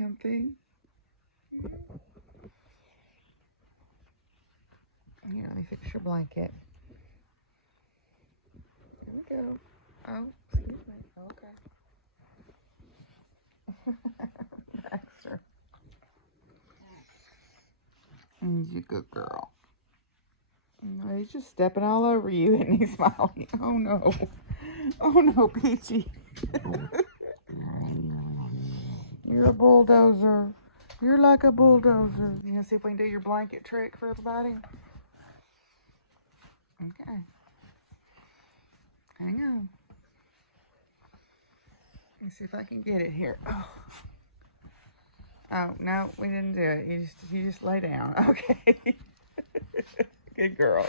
comfy. Here, let me fix your blanket. Here we go. Oh, excuse me. Okay. Baxter. He's a good girl. No, he's just stepping all over you and he's smiling. Oh no. Oh no, Peachy. You're a bulldozer. You're like a bulldozer. You gonna see if we can do your blanket trick for everybody? Okay. Hang on. Let me see if I can get it here. Oh no, we didn't do it. You just lay down. Okay. Good girl.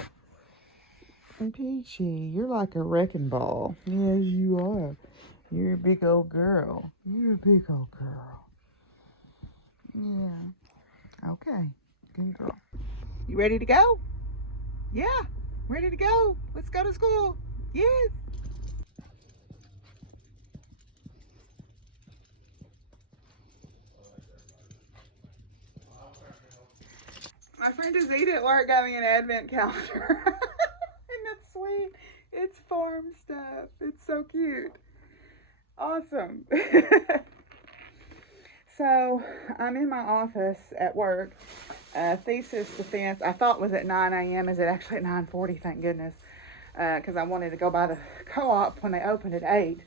And Peachy, you're like a wrecking ball. Yes, you are. You're a big old girl. You're a big old girl. Yeah. Okay. Good girl. You ready to go? Yeah. Ready to go. Let's go to school. Yes. My friend Azita at work got me an advent calendar. Isn't that sweet? It's farm stuff. It's so cute. Awesome. So I'm in my office at work. Thesis defense, I thought was at 9 a.m. Is it actually at 9:40? Thank goodness. Because I wanted to go by the co-op when they opened at 8.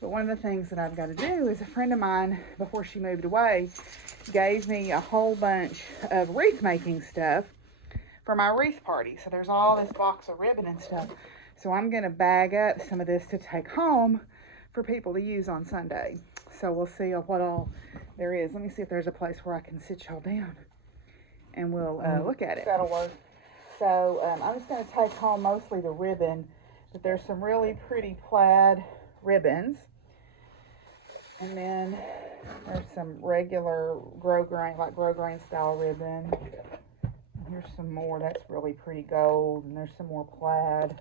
But one of the things that I've got to do is a friend of mine, before she moved away, gave me a whole bunch of wreath making stuff for my wreath party. So there's all this box of ribbon and stuff. So I'm going to bag up some of this to take home for people to use on Sunday. So we'll see what all there is. Let me see if there's a place where I can sit y'all down and we'll look at it. That'll work. So I'm just going to take home mostly the ribbon, but there's some really pretty plaid ribbons. And then there's some regular grosgrain style ribbon. Here's some more. That's really pretty gold. And there's some more plaid.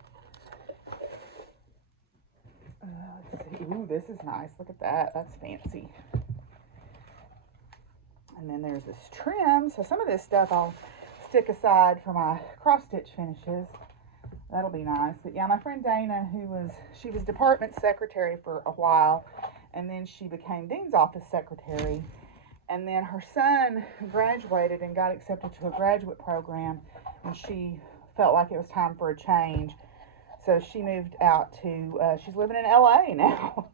Let's see. Ooh, this is nice. Look at that. That's fancy. And then there's this trim. So some of this stuff I'll stick aside for my cross stitch finishes. That'll be nice. But yeah, my friend Dana, she was department secretary for a while, and then she became dean's office secretary. And then her son graduated and got accepted to a graduate program, and she felt like it was time for a change. So she moved out to, she's living in LA now.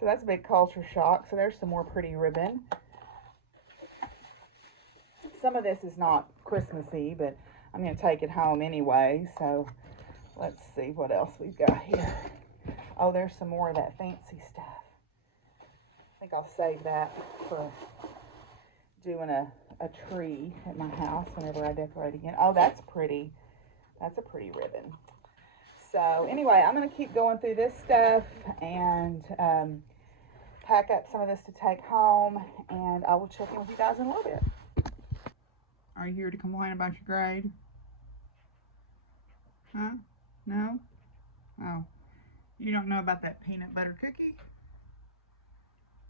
So that's a big culture shock. So there's some more pretty ribbon. Some of this is not Christmassy, but I'm going to take it home anyway. So let's see what else we've got here. Oh, there's some more of that fancy stuff. I think I'll save that for doing a tree at my house whenever I decorate again. Oh, that's pretty. That's a pretty ribbon. So anyway, I'm going to keep going through this stuff and pack up some of this to take home, and I will check in with you guys in a little bit. Are you here to complain about your grade? Huh? No? Oh. You don't know about that peanut butter cookie?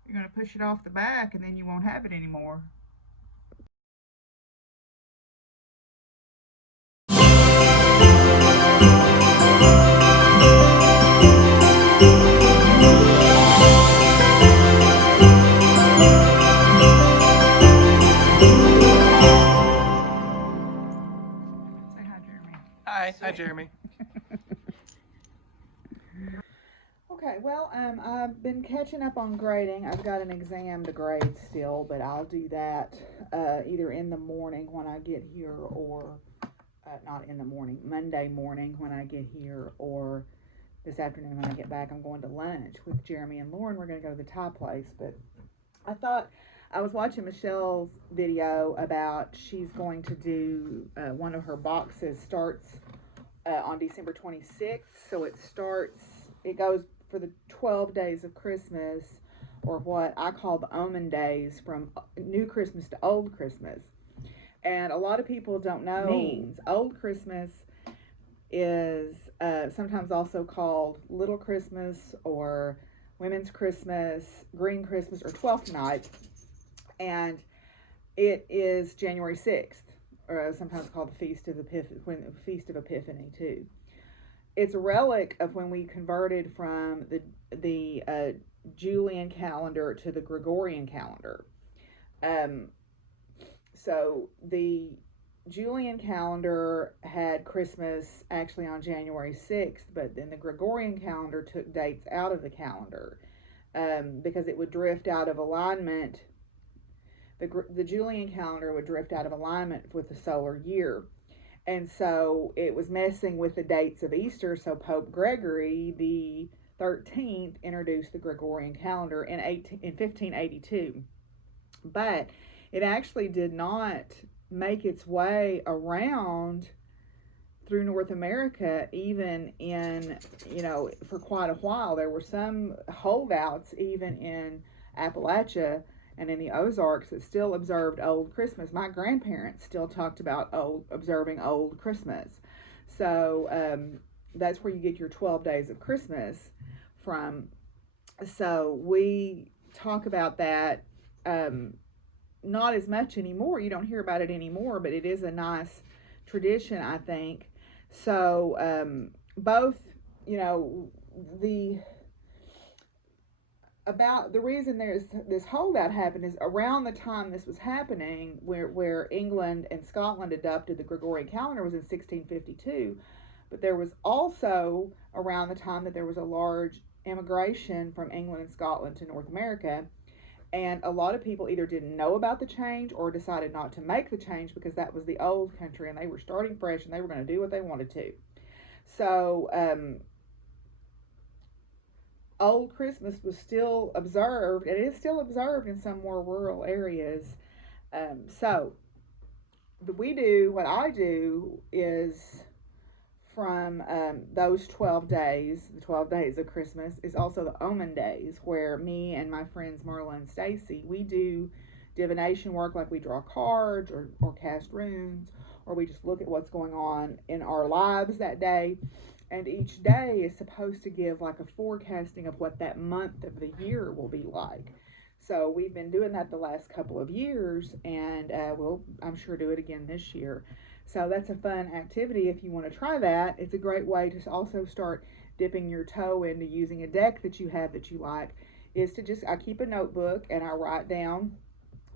You're going to push it off the back and then you won't have it anymore. Say hi, Jeremy. Hi. Hi, Jeremy. Okay, well, I've been catching up on grading. I've got an exam to grade still, but I'll do that either in the morning when I get here, or not in the morning, Monday morning when I get here, or this afternoon when I get back. I'm going to lunch with Jeremy and Lauren. We're going to go to the Thai place, but I thought, I was watching Michelle's video about she's going to do one of her boxes starts on December 26th. So it goes for the 12 days of Christmas, or what I call the Omen days, from New Christmas to Old Christmas. And a lot of people don't know means. Old Christmas is sometimes also called Little Christmas, or Women's Christmas, Green Christmas, or Twelfth Night. And it is January 6th, or sometimes called the Feast of Epiphany too. It's a relic of when we converted from the Julian calendar to the Gregorian calendar. Um, so the Julian calendar had Christmas actually on January 6th, but then the Gregorian calendar took dates out of the calendar because it would drift out of alignment. The Julian calendar would drift out of alignment with the solar year. And so it was messing with the dates of Easter. So Pope Gregory the 13th introduced the Gregorian calendar in 1582. But it actually did not make its way around through North America, even in, for quite a while. There were some holdouts, even in Appalachia and in the Ozarks, that still observed Old Christmas. My grandparents still talked about observing Old Christmas. So that's where you get your 12 days of Christmas from. So we talk about that. Not as much anymore. You don't hear about it anymore, but it is a nice tradition, I think. So both, the reason there's this holdout happened is around the time this was happening, where England and Scotland adopted the Gregorian calendar, was in 1652. But there was also around the time that there was a large immigration from England and Scotland to North America. And a lot of people either didn't know about the change or decided not to make the change because that was the old country and they were starting fresh and they were going to do what they wanted to. So Old Christmas was still observed, and it is still observed in some more rural areas. So what I do is from those 12 days, the 12 days of Christmas, is also the Omen days, where me and my friends Marla and Stacy, we do divination work, like we draw cards or cast runes, or we just look at what's going on in our lives that day. And each day is supposed to give like a forecasting of what that month of the year will be like. So we've been doing that the last couple of years, and we'll, I'm sure, do it again this year. So that's a fun activity if you want to try that. It's a great way to also start dipping your toe into using a deck that you have that you like. Is to just, I keep a notebook and I write down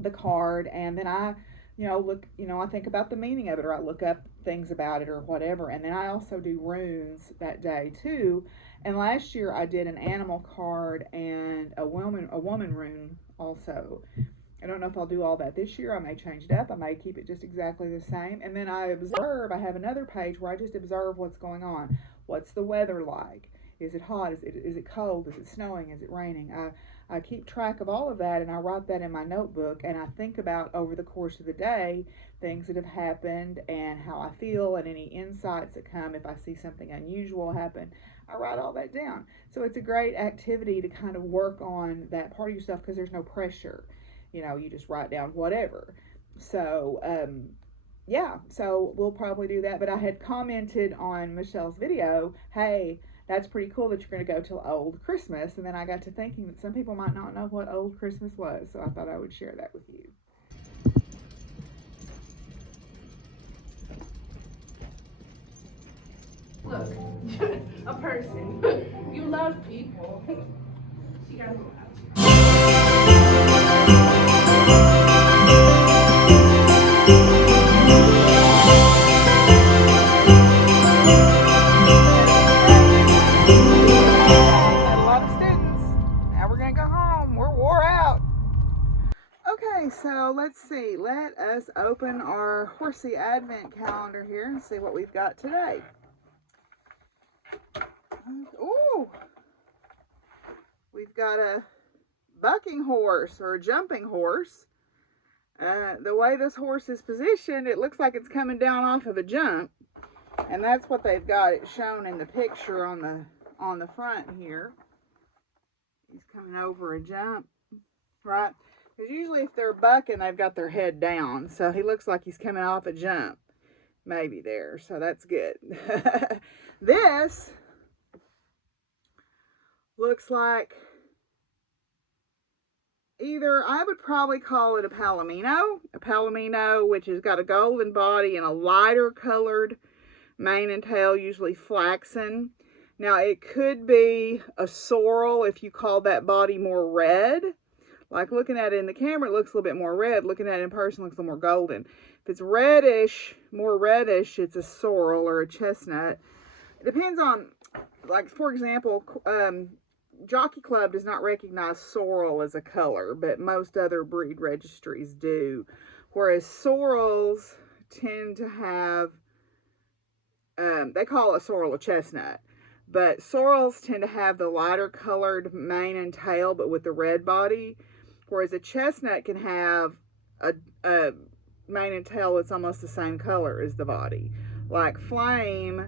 the card, and then I I think about the meaning of it, or I look up things about it or whatever. And then I also do runes that day too. And last year I did an animal card and a woman rune also. I don't know if I'll do all that this year. I may change it up. I may keep it just exactly the same. And then I observe. I have another page where I just observe what's going on. What's the weather like? Is it hot? Is it cold? Is it snowing? Is it raining? I keep track of all of that, and I write that in my notebook, and I think about over the course of the day things that have happened and how I feel and any insights that come. If I see something unusual happen, I write all that down. So it's a great activity to kind of work on that part of yourself because there's no pressure. You just write down whatever. So yeah, so we'll probably do that. But I had commented on Michelle's video, hey, that's pretty cool that you're going to go till Old Christmas. And then I got to thinking that some people might not know what Old Christmas was. So I thought I would share that with you. Look, a person. You love people. She got to go out. So let's see. Let us open our Horsey Advent calendar here and see what we've got today. Ooh, we've got a bucking horse or a jumping horse. The way this horse is positioned, it looks like it's coming down off of a jump, and that's what they've got it shown in the picture on the front here. He's coming over a jump, right? Because usually if they're bucking, they've got their head down. So he looks like he's coming off a jump. Maybe there. So that's good. This looks like either, I would probably call it a Palomino, which has got a golden body and a lighter colored mane and tail, usually flaxen. Now, it could be a sorrel if you call that body more red. Like looking at it in the camera, it looks a little bit more red. Looking at it in person, it looks a little more golden. If it's reddish, more reddish, it's a sorrel or a chestnut. It depends on, like, for example, Jockey Club does not recognize sorrel as a color, but most other breed registries do. Whereas sorrels tend to have, they call a sorrel a chestnut, but sorrels tend to have the lighter colored mane and tail, but with the red body, whereas a chestnut can have a mane and tail that's almost the same color as the body. Like Flame,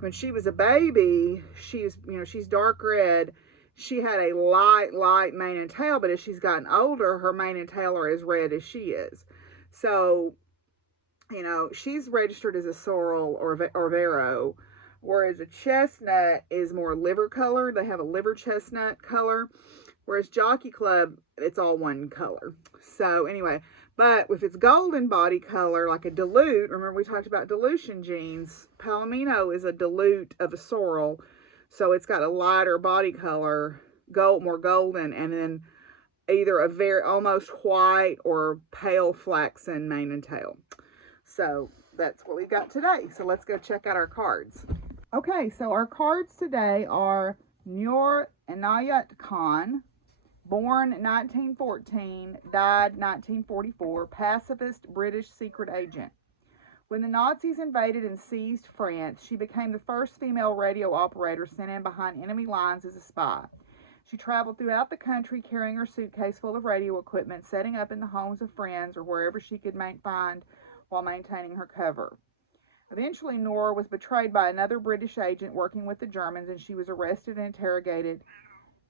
when she was a baby, she's dark red. She had a light mane and tail, but as she's gotten older, her mane and tail are as red as she is. So, she's registered as a sorrel or Vero, whereas a chestnut is more liver colored. They have a liver chestnut color, whereas Jockey Club, it's all one color. So anyway, but if it's golden body color, like a dilute, remember we talked about dilution genes, Palomino is a dilute of a sorrel, so it's got a lighter body color, more golden, and then either a very almost white or pale flaxen mane and tail. So that's what we got today. So let's go check out our cards. Okay, so our cards today are Noor Inayat Khan, born 1914, died 1944, pacifist British secret agent. When the Nazis invaded and seized France, she became the first female radio operator sent in behind enemy lines as a spy. She traveled throughout the country carrying her suitcase full of radio equipment, setting up in the homes of friends or wherever she could find while maintaining her cover. Eventually, Noor was betrayed by another British agent working with the Germans, and she was arrested and interrogated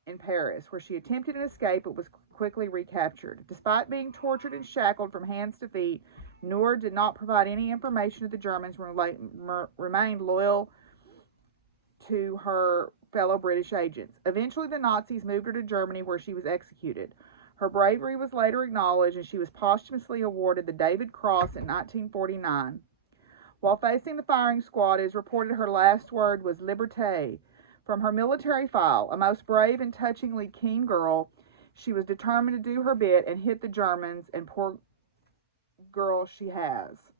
in Paris, where she attempted an escape but was quickly recaptured. Despite being tortured and shackled from hands to feet, Noor did not provide any information to the Germans and remained loyal to her fellow British agents. Eventually, the Nazis moved her to Germany, where she was executed. Her bravery was later acknowledged, and she was posthumously awarded the David Cross in 1949. While facing the firing squad, it is reported her last word was "Liberté." From her military file, a most brave and touchingly keen girl, she was determined to do her bit and hit the Germans, and poor girl she has.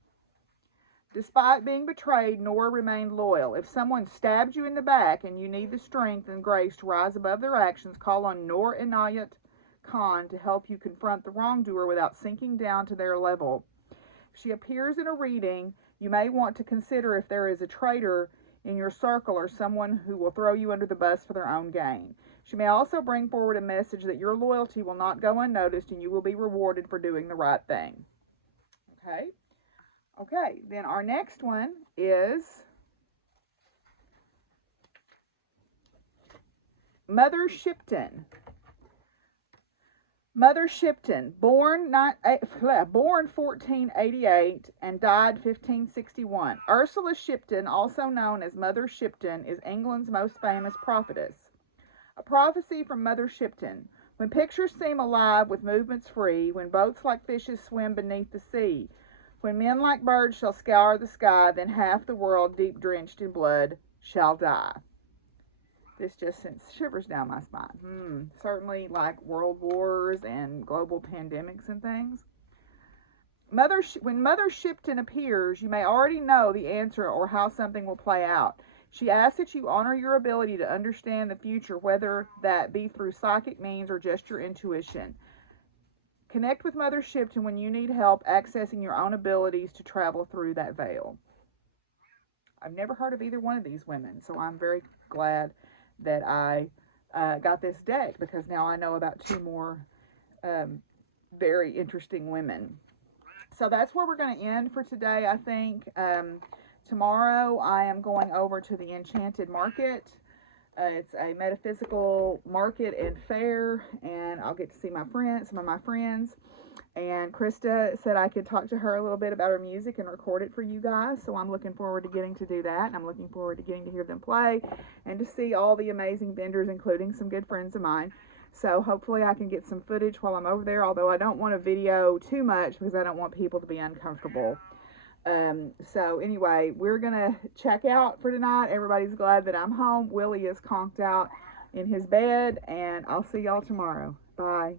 Despite being betrayed, Noor remained loyal. If someone stabbed you in the back and you need the strength and grace to rise above their actions, call on Noor Inayat Khan to help you confront the wrongdoer without sinking down to their level. If she appears in a reading, you may want to consider if there is a traitor in your circle or someone who will throw you under the bus for their own gain. She may also bring forward a message that your loyalty will not go unnoticed and you will be rewarded for doing the right thing. Okay, then our next one is Mother Shipton. Mother Shipton, born 1488 and died 1561. Ursula Shipton, also known as Mother Shipton, is England's most famous prophetess. A prophecy from Mother Shipton. When pictures seem alive with movements free, when boats like fishes swim beneath the sea, when men like birds shall scour the sky, then half the world, deep drenched in blood, shall die. This just sends shivers down my spine. Certainly like world wars and global pandemics and things. When Mother Shipton appears, you may already know the answer or how something will play out. She asks that you honor your ability to understand the future, whether that be through psychic means or just your intuition. Connect with Mother Shipton when you need help accessing your own abilities to travel through that veil. I've never heard of either one of these women, so I'm very glad that I got this deck, because now I know about two more very interesting women. So that's where we're going to end for today, I think. Tomorrow I am going over to the Enchanted Market. It's a metaphysical market and fair, and I'll get to see some of my friends. And Krista said I could talk to her a little bit about her music and record it for you guys. So I'm looking forward to getting to do that. And I'm looking forward to getting to hear them play and to see all the amazing vendors, including some good friends of mine. So hopefully I can get some footage while I'm over there, although I don't want to video too much because I don't want people to be uncomfortable. So anyway, we're going to check out for tonight. Everybody's glad that I'm home. Willie is conked out in his bed, and I'll see y'all tomorrow. Bye.